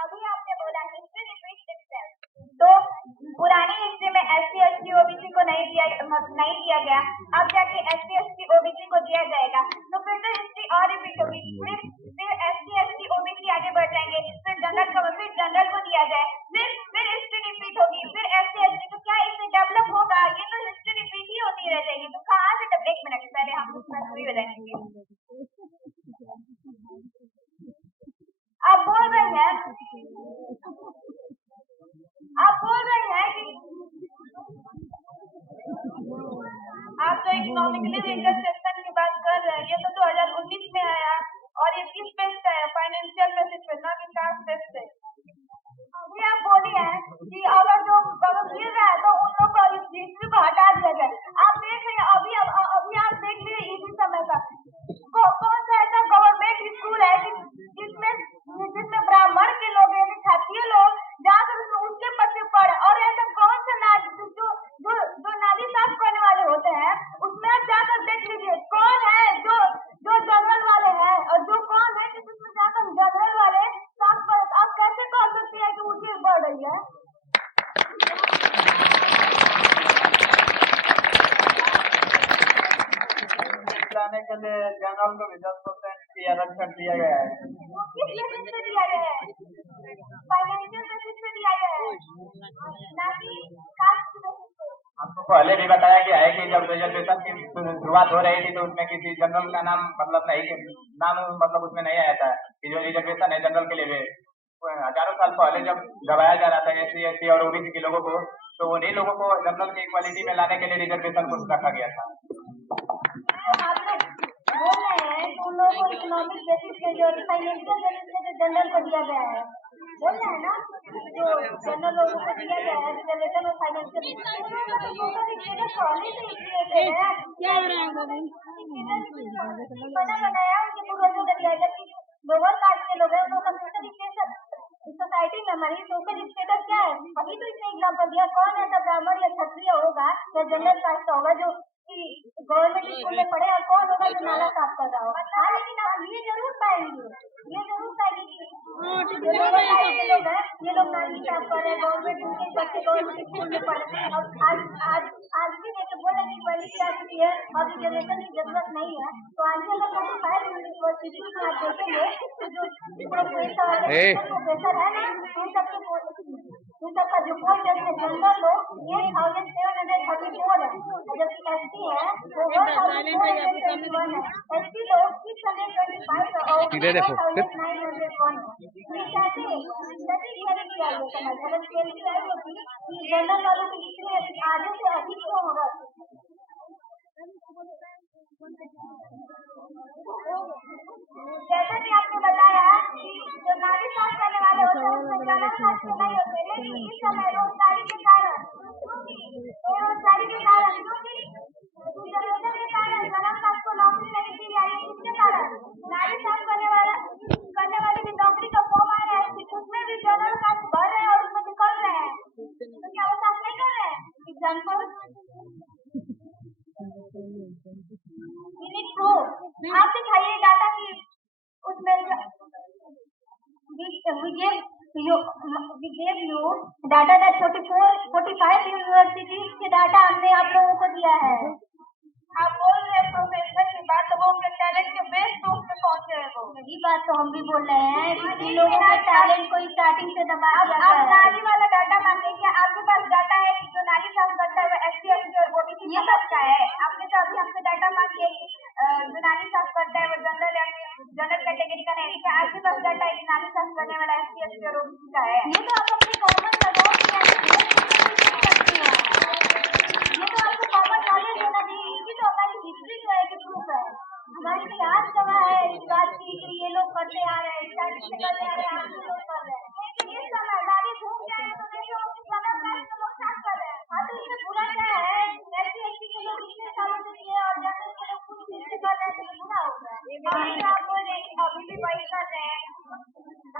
अभी आपने बोला हिस्ट्री रिपीट्स इटसेल्फ, तो पुरानी हिस्ट्री में एससी एसटी ओबीसी को नहीं दिया गया, अब जाके एससी एसटी ओबीसी को दिया जाएगा, तो फिर तो हिस्ट्री और रिपीट होगी। फिर एससी एसटी ओबीसी आगे बढ़ जाएंगे, फिर जनरल को दिया जाए, फिर हिस्ट्री रिपीट होगी, फिर एससी एसटी, तो क्या इससे डेवलप होगा? ये तो हिस्ट्री रिपीट ही होती रह जाएगी। तो कहाँ से एक मिनट पहले हम फ्री हो जाएंगे। आप बोल रहे हैं कि आप जो इकोनॉमिकली इंटरसेक्शन की बात कर रहे हैं, ये तो 2019 में आया और ये किस बेस पे है? फाइनेंशियल बेसिस पे, ना कि कास्ट बेस पे। अभी आप बोली है कि अगर गिर रहा है तो उन लोग को हिस्ट्री को हटा दिया जाए। आप देख रहे हैं अभी आप देख लीजिए इसी समय का कौन सा ऐसा गवर्नमेंट स्कूल है जिसमें ब्राह्मण के लोग यानी क्षत्रिय लोग जाकर उसके बच्चे पढ़े, और ऐसा कौन सा जो नाली साफ करने वाले होते हैं उसमें आप जाकर देख लीजिए कौन है जो जनरल वाले हैं और जो कौन है कि जिसमें जाकर जनरल वाले साफ कर। आप कैसे कह सकती है कि ऊंची बढ़ रही है? लाने के लिए जनरल को भी 10% की आरक्षण दिया गया है। किस बेसिस पे दिया गया है? फाइनेंशियल बेसिस पे दिया गया है, ना कि कास्ट बेसिस पे। हमको पहले भी बताया गया है कि जब रिजर्वेशन की शुरुआत हो रही थी तो उसमें किसी जनरल का नाम मतलब उसमें नहीं आया था कि जो रिजर्वेशन है जनरल के लिए। हजारों साल पहले जब दबाया जा रहा था एससी एसटी और ओबीसी के लोगों को, तो उन्हीं लोगों को जनरल की इक्वालिटी में लाने के लिए रिजर्वेशन को रखा गया था। आप लोग बोल रहे हैं कि उन लोगों को इकोनॉमिक बेसिस पे जो फाइनेंशियल बेसिस पे जो जनरल को दिया गया है, बोल रहे हैं ना जो जनरल लोगों को दिया गया है रिजर्वेशन और फाइनेंशियल बनाया उनके पूर्वजों का दिया, जबकि लोअर कास्ट के लोग हैं उनको कंप्यूटर स्टेटस सोसाइटी में हमारी सोशल स्टेटस क्या है? अभी तो इसने एग्जाम्पल दिया कौन ऐसा ब्राह्मण या क्षत्रिय होगा या जनरल कास्ट का होगा जो गवर्नमेंट स्कूल में पढ़े, और कौन होगा जो नाला साफ कर रहा होगा? हाँ, लेकिन आप ये जरूर पाएंगे जो लोअर कास्ट के लोग हैं ये लोग नाली साफ कर रहे हैं, गवर्नमेंट उनके बच्चे गवर्नमेंट स्कूल में पढ़े। और आज भी नहीं बोले कि पहली क्लास की है और रिजर्वेशन की जरूरत नहीं है, तो आज भी अगर 45 यूनिवर्सिटी में आप देखेंगे तो जो प्रोफेसर है ना इन सबका जो पोस्ट है जनरल लोग 8734 है, जबकि एसटी है वो 1421 है, एसटी लोग 625 और 4901 है। ये कैसे रियलिटी आई है समझ? अगर रियलिटी आई होती कि जनरल वालों के जितने आधे से अधिक क्यों होगा? जैसा कि आपने बताया कि जो नाली साफ करने वाले होते हैं उसमें जनरल कास्ट के नहीं होते, लेकिन इस समय बेरोजगारी के कारण रिजर्वेशन के कारण जनरल कास्ट को नौकरी नहीं दी जा रही है। इसके कारण नाली साफ करने वाले की नौकरी का फॉर्म आ रहा है, उसमें भी जनरल कास्ट भर रहे हैं और उसमें निकल रहे हैं, तो क्या वो साफ नहीं कर रहे हैं? एग्जाम्पल आप दिखाइए डाटा की उसमें we gave you data that 45 universities के डाटा हमने आप लोगों को दिया है। आप बोल रहे हैं प्रोफेसर की बात, तो वो उनके टैलेंट के बेस प्रूफ पे पहुंचे हैं, वो यही बात तो हम भी बोल रहे हैं कि इन लोगों के टैलेंट को स्टार्टिंग से दबा दिया गया है। आप नाली वाला डाटा मांगे, क्या आपके पास डाटा है कि जो नाली साफ करता है वो एससी एसटी और ओबीसी ये सब क्या है? आपने तो अभी हमसे डाटा मांगी है कि जो नाली साफ करता है वो जनरल कैटेगरी का नहीं, क्या आपके पास डाटा है कि नाली साफ करने वाला एससी एसटी और ओबीसी का है? ये तो आप अपने कॉमन लगाओ कि ये तो आपको कॉमन नॉलेज होना चाहिए, इनकी तो हमारी हिस्ट्री जो है कि प्रूफ है, हमारी इतिहास गवाह है इस बात की कि ये लोग करते आ रहे हैं, स्टार्टिंग से करते आ रहे हैं, आप लोग कर रहे हैं, लेकिन इस समय नाली घूम जाए तो नहीं हो जनरल कास्ट के लोग स्टार्ट कर रहे हैं। हाँ, तो इसमें बुरा क्या है? एससी एसटी के लोग इतने सालों से किए और जनरल के लोग कुछ दिन से कर रहे हैं, तो बुरा हो रहा है। अभी आप बोल रहे हैं अभी भी वही कर रहे हैं,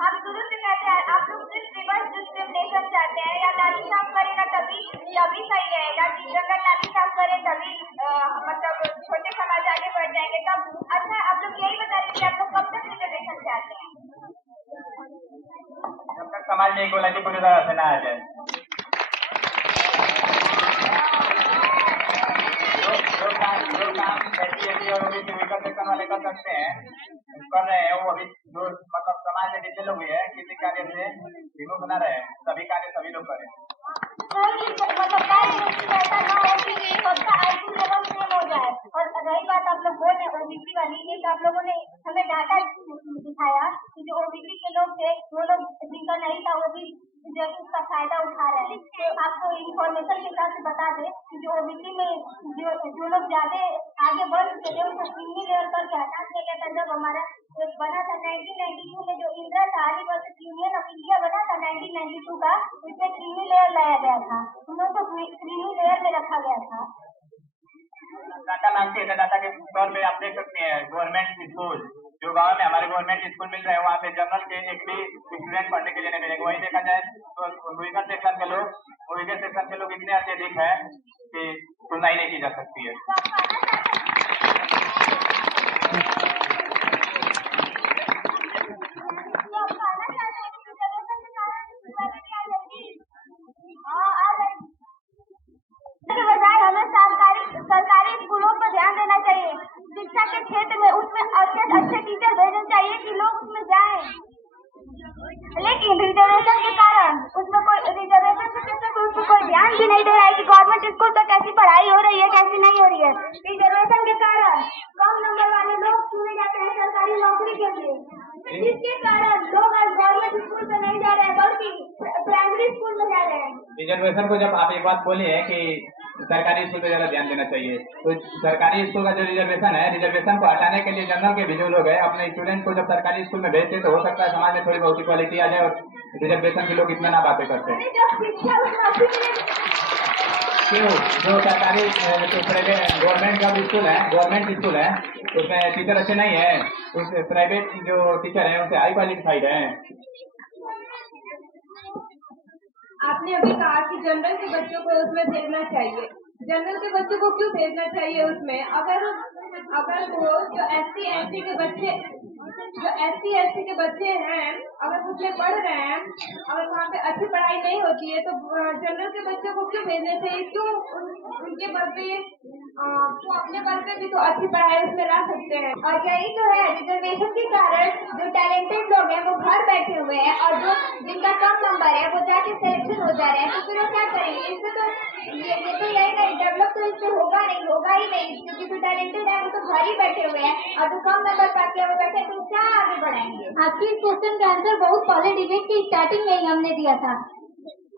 हम शुरू से कहते हैं आप लोग सिर्फ रिवर्स डिस्क्रिमिनेशन चाहते हैं, या नाली साफ करेगा तभी सही रहेगा कि अगर नाली साफ करे तभी मतलब छोटे समाज आगे बढ़ जाएंगे तब। अच्छा, आप लोग यही बता रहे कि आप लोग कब तक रिजर्वेशन चाहते हैं? समाज में इक्वलिटी पूरी तरह से ना आ जाए। जो काम SC और OBC वीकर सेक्शन वाले कर सकते हैं, कर रहे हैं, वो अभी जो मतलब समाज में जितने लोग भी है किसी कार्य से विमुख न रहे, सभी कार्य सभी लोग करें। ऐसा ना हो कि सबका IQ लेवल सेम हो जाए। और रही बात आप लोग बोल रहे OBC वाली, ये तो आप लोगों ने हमें डाटा दिखाया कि जो OBC के लोग थे वो लोग जिनका नहीं था वो भी जो उसका फायदा उठा रहे हैं। तो आपको इन्फॉर्मेशन के हिसाब से बता दें कि जो OBC में जो लोग ज्यादा आगे बढ़ चुके थे उनको क्रीमी लेयर करके हटा दिया गया था। जब हमारा बना था 1992 में जो Indira Gandhi versus union of India बना था 1992 का, उसमें क्रीमी लेयर लाया गया था, उन लोगों को क्रीमी लेयर में रखा गया था। डाटा मांगती है, डाटा के तौर पे आप देख सकते हैं गवर्नमेंट स्कूल, जो गांव में हमारे गवर्नमेंट स्कूल मिल रहे हैं वहाँ पे जनरल के एक भी स्टूडेंट पढ़ने के लिए नहीं मिलेगा। वही देखा जाए तो वीकर सेक्शन के लोग इतने अत्यधिक है कि सुनवाई नहीं की जा सकती है। सरकारी स्कूलों पर ध्यान देना चाहिए, शिक्षा के क्षेत्र में उसमें अच्छे टीचर भेजने चाहिए कि लोग उसमें जाएं। लेकिन रिजर्वेशन के कारण उसमें कोई ध्यान भी नहीं दे रहा है कि गवर्नमेंट स्कूल पर कैसी पढ़ाई हो रही है कैसी नहीं हो रही है। रिजर्वेशन के कारण कम नंबर वाले लोग चुने जाते हैं सरकारी नौकरी के लिए, जिसके कारण लोग आज गवर्नमेंट स्कूल में नहीं जा रहे हैं बल्कि प्राइमरी स्कूल में जा रहे हैं। रिजर्वेशन को जब आप एक बात बोले हैं कि सरकारी स्कूल पे ज्यादा ध्यान देना चाहिए, तो सरकारी स्कूल का जो रिजर्वेशन है, रिजर्वेशन को हटाने के लिए जनरल के भी जो लोग हैं अपने स्टूडेंट को जब सरकारी स्कूल में भेजते तो हो सकता है समाज में थोड़ी बहुत इक्वालिटी आ जाए और रिजर्वेशन के लोग इतना ना बातें करते हैं। क्यों? जो सरकारी गवर्नमेंट का गवर्नमेंट स्कूल है उसमें टीचर अच्छे नहीं है, उस प्राइवेट जो टीचर है उनसे हाई क्वालिफाइड है। आपने अभी कहा कि जनरल के बच्चों को उसमें भेजना चाहिए। जनरल के बच्चों को क्यों भेजना चाहिए उसमें? अगर वो जो SC ST के बच्चे हैं अगर उसमें पढ़ रहे हैं, अगर वहाँ पे अच्छी पढ़ाई नहीं होती है तो जनरल के बच्चों को क्यों भेजना चाहिए? क्यों उनके बल पे तो अपने बल पे भी तो अच्छी पढ़ाई उसमें ला सकते हैं। और यही तो है, रिजर्वेशन के कारण जो टैलेंटेड लोग हैं वो घर बैठे हुए हैं और जो जिनका कम नंबर है वो जाके सिलेक्शन हो जा रहे हैं। तो फिर वो क्या करेंगे? इससे तो ये तो यही नहीं, डेवलप तो इससे होगा ही नहीं, क्योंकि जो टैलेंटेड है वो तो घर ही बैठे हुए हैं और जो कम नंबर पाते हैं वो बैठे तो क्या आगे बढ़ाएंगे? आपकी क्वेश्चन का आंसर बहुत पहले डिबेट की स्टार्टिंग में ही हमने दिया था।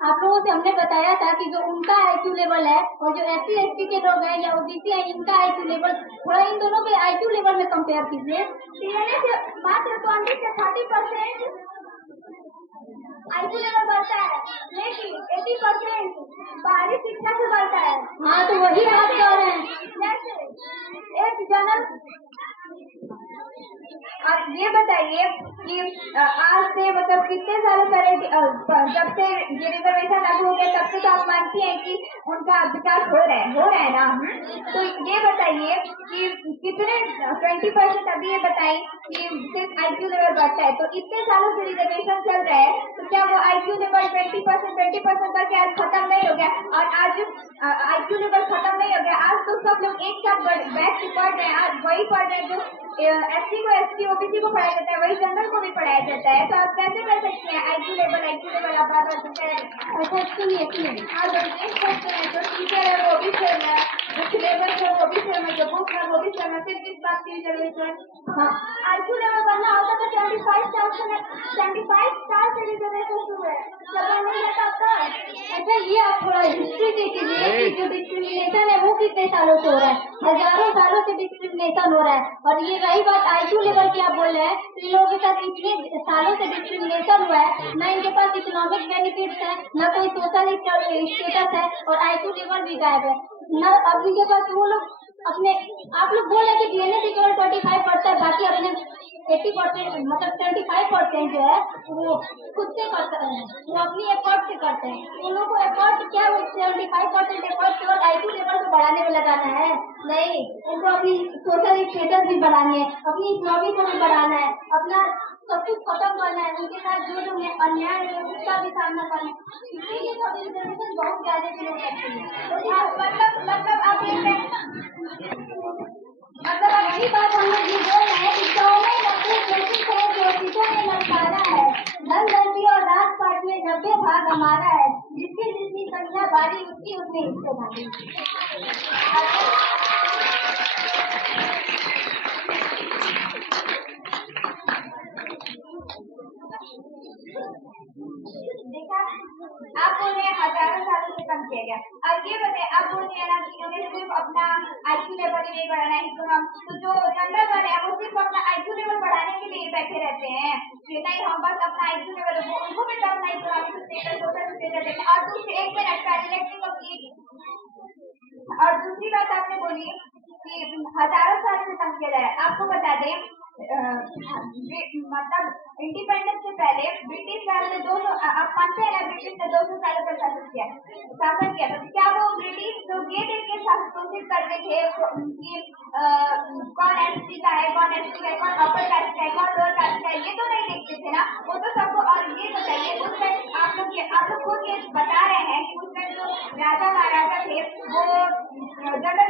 आप लोगों से हमने बताया था कि जो उनका IQ लेवल है और जो SC ST के लोग हैं या OBC है इनका IQ लेवल, थोड़ा इन दोनों के IQ लेवल में कंपेयर कीजिए। मात्र 20 से 30% IQ लेवल बढ़ता है, लेकिन 80% बाहरी शिक्षा से बढ़ता है। हाँ, तो वही बात कर रहे हैं। जैसे एक जनरल, आप ये बताइए कि आज से मतलब कितने सालों पहले जब से ये रिजर्वेशन लागू हो गया तब से तो आप मानती हैं कि उनका विकास हो रहा है ना? तो ये बताइए कि कितने 20% अभी ये बताइए कि सिर्फ IQ लेवल बढ़ता है, तो इतने सालों से रिजर्वेशन चल रहा है तो क्या वो IQ लेवल 20% करके आज खत्म नहीं हो गया? और आज IQ लेवल खत्म नहीं हो गया, आज तो सब लोग एक साथ बैठ के पढ़ रहे हैं। आज वही पढ़ रहे हैं जो SC को ST OBC को पढ़ाया जाता है वही जनरल को भी पढ़ाया जाता है। तो आप कैसे कर सकते हैं IQ लेवल आप बार बार कह रहे हैं? अच्छा सुनिए हाँ, तो देख सकते हैं जो टीचर है वो भी सेम है, जो सिलेबस है वो भी सेम है, जो बुक है वो भी सेम है, फिर किस बात की रिजर्वेशन? हाँ, IQ लेवल बढ़ना होता तो 75 साल से रिजर्वेशन शुरू है, नहीं रहता। अच्छा, ये आप थोड़ा हिस्ट्री देखिए, जो डिस्क्रिमिनेशन है वो कितने सालों से हो रहा है, हजारों सालों से डिस्क्रिमिनेशन हो रहा है। और ये रही बात IQ लेवल की आप बोल रहे हैं, तो इन लोगों के साथ इतने सालों से डिस्क्रिमिनेशन हुआ है, न इनके पास इकोनॉमिक बेनिफिट्स है, न कोई सोशल स्टेटस है और IQ लेवल भी गायब है। न अब इनके पास वो लोग अपने, आप लोग बोल रहे हैं कि DNA से केवल 25% है, बाकी अपने 80% मतलब 75% जो है वो खुद से करते हैं, वो अपनी एफर्ट से करते हैं। उन लोगों को एफर्ट क्या, वो 75% एफर्ट केवल IQ लेवल को बढ़ाने में लगाना है? नहीं, उनको अपनी सोशल स्टेटस भी बढ़ानी है, अपनी इकोनॉमी को भी बढ़ाना है, अपना सब कुछ खत्म करना है, उनके साथ जो जो अन्याय है उसका भी सामना करना है। इसीलिए तो रिजर्वेशन बहुत ज्यादा के लोग करते हैं। मतलब आप ये मतलब अच्छी बात हम लोग ये बोल रहे हैं कि गवर्नमेंट अपने कोशिश है, जो सीटों में लड़काना है, धन दंडी और राजपाट में 90 भाग हमारा है, जिसकी जितनी संख्या भारी उसकी उतनी हिस्से भारी। देखा, आप बोल रहे हैं हजारों सालों से कम किया गया। अब ये बताए, आप बोल रहे हैं ना कि हमें सिर्फ अपना IQ लेवल ही नहीं बढ़ाना है, तो जो जनरल वाले हैं वो सिर्फ अपना IQ लेवल बढ़ाने के लिए बैठे रहते हैं कि नहीं हम बस अपना IQ लेवल, उनको भी टर्म नहीं इकोनॉमिक स्टेटस, सोशल स्टेटस देते हैं। और दूसरी एक मिनट और दूसरी बात आपने बोली कि हजारों साल से कम किया जाए। आपको बता दें मतलब इंडिपेंडेंस से पहले ब्रिटिश राज ने 200, आप मानते हैं ना ब्रिटिश ने 200 सालों तक शासन किया तो क्या वो ब्रिटिश लोग ये देख के शासित करते थे कि कौन SC का है, कौन ST का है, कौन अपर कास्ट का है, कौन लोअर कास्ट का है, ये तो नहीं देखते थे ना, वो तो सबको। और ये बताइए उस टाइम आप लोग खुद ये बता रहे हैं कि उस टाइम जो राजा महाराजा थे वो जनरल